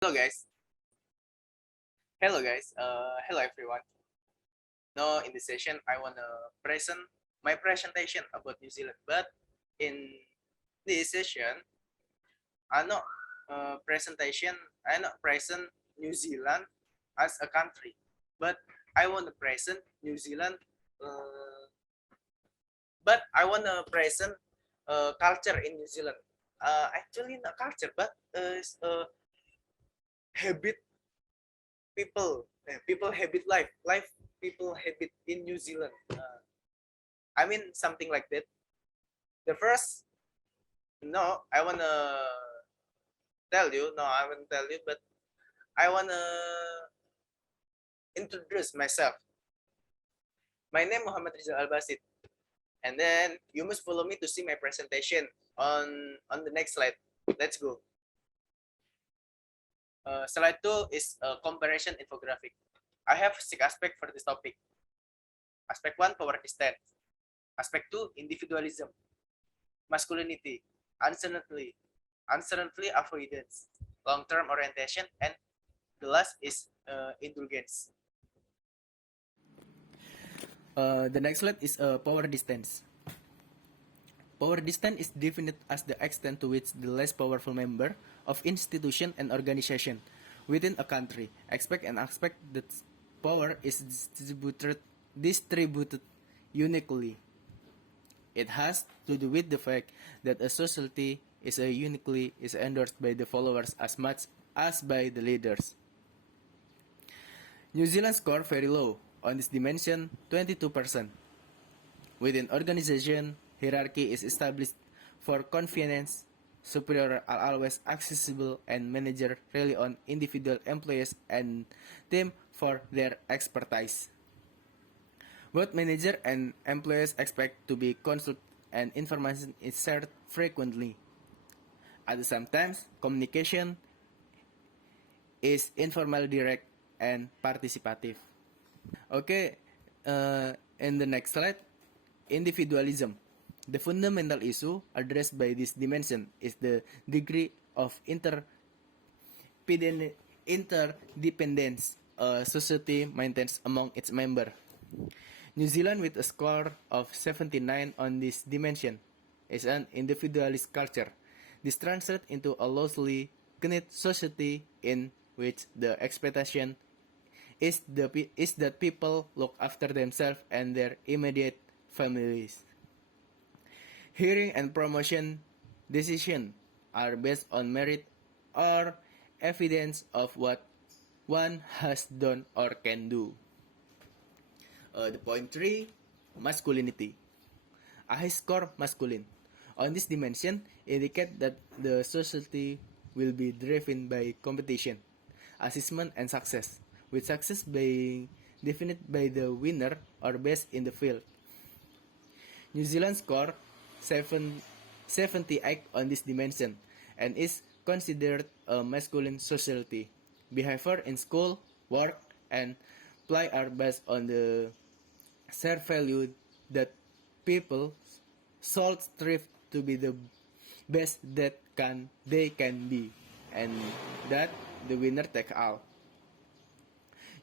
Hello guys. Hello everyone. Now in this session I wanna present my presentation about New Zealand. But in this session I not presentation I not present New Zealand as a country, but I wanna present New Zealand. Uh, but I wanna present culture in New Zealand. Actually not culture, but habit people habit life people habit in New Zealand. I mean something like that. The first, no, I wanna tell you, no, I won't tell you, but I wanna introduce myself. My name Muhammad Rizal baasith, and then you must follow me to see my presentation on the next slide. Let's go. Slide 2 is a comparison infographic. I have 6 aspects for this topic. Aspect 1, power distance. Aspect 2, individualism. Masculinity, uncertainty avoidance, long-term orientation, and the last is indulgence. The next slide is power distance. Power distance is defined as the extent to which the less powerful member of institution and organization within a country expect that power is distributed uniquely. It has to do with the fact that a society is uniquely endorsed by the followers as much as by the leaders. New Zealand score very low on this dimension, 22%. Within organization, hierarchy is established for convenience. Superior are always accessible and manager rely on individual employees and team for their expertise. Both manager and employees expect to be consulted and information is shared frequently. At the same time, communication is informal, direct, and participative. Okay, in the next slide, individualism. The fundamental issue addressed by this dimension is the degree of interdependence a society maintains among its members. New Zealand, with a score of 79 on this dimension, is an individualist culture. This translates into a loosely knit society in which the expectation is that people look after themselves and their immediate families. Hiring and promotion decisions are based on merit or evidence of what one has done or can do. The point 3, masculinity. A high score masculine. On this dimension, indicate that the society will be driven by competition, assessment, and success, with success being defined by the winner or best in the field. New Zealand score 78 on this dimension and is considered a masculine society. Behavior in school, work, and play are based on the shared value that people should strive to be the best that they can be, and that the winner take all.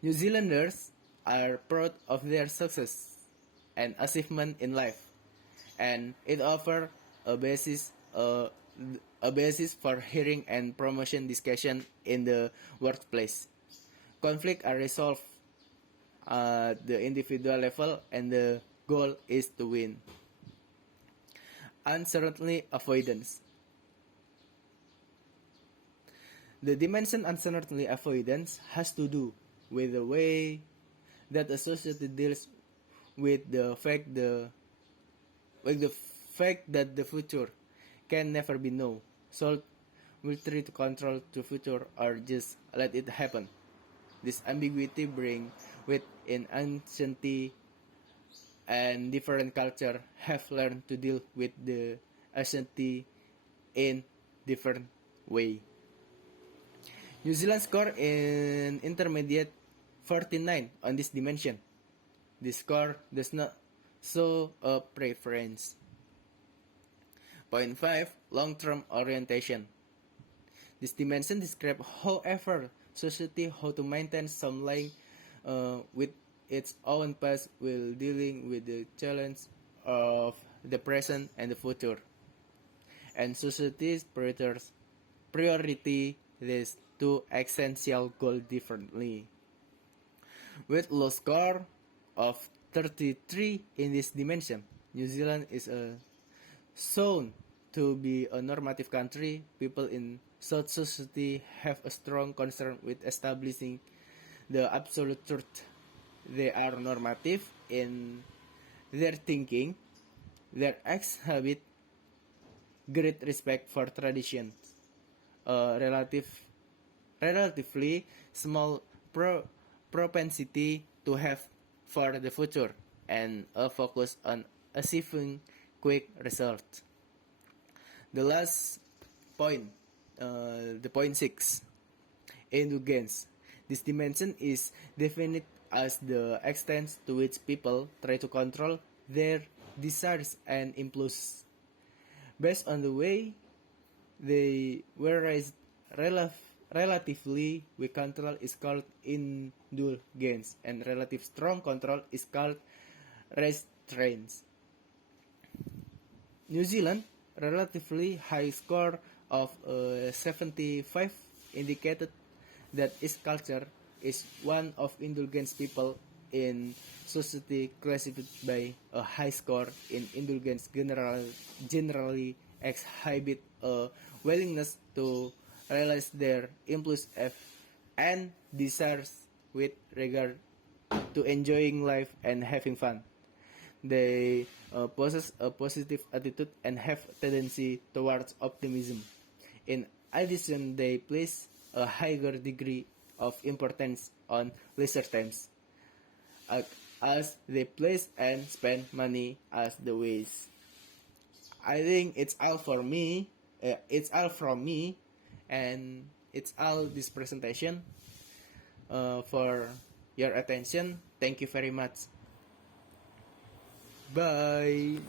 New Zealanders are proud of their success and achievement in life, and it offers a basis for hearing and promotion discussion in the workplace. Conflict are resolved at the individual level, and the goal is to win. Uncertainty avoidance. The dimension uncertainty avoidance has to do with the way that a society deals with the fact that the future can never be known. So will try to control the future or just let it happen. This ambiguity brings with in uncertainty, and different cultures have learned to deal with the uncertainty in different way. New Zealand score in intermediate 49 on this dimension. This score does not show a preference. Point 5, long-term orientation. This dimension describes however society how to maintain some line with its own past while dealing with the challenge of the present and the future. And society's priority these two essential goals differently. With low score of 33 in this dimension, New Zealand is shown to be a normative country. People in South society have a strong concern with establishing the absolute truth. They are normative in their thinking, their acts habit, great respect for traditions, a relatively small propensity to have for the future, and a focus on achieving quick results. The last point, the point 6, indulgence. This dimension is defined as the extent to which people try to control their desires and impulses based on the way they were raised. Relatively weak control is called indulgence, and relative strong control is called restraint. New Zealand relatively high score of 75 indicated that its culture is one of indulgence. People in society classified by a high score in indulgence generally exhibit a willingness to realize their impulse and desires with regard to enjoying life and having fun. They possess a positive attitude and have a tendency towards optimism. In addition, they place a higher degree of importance on leisure times, as they place and spend money as the ways. I think it's all for me. It's all from me, and it's all this presentation. For your attention, thank you very much. Bye.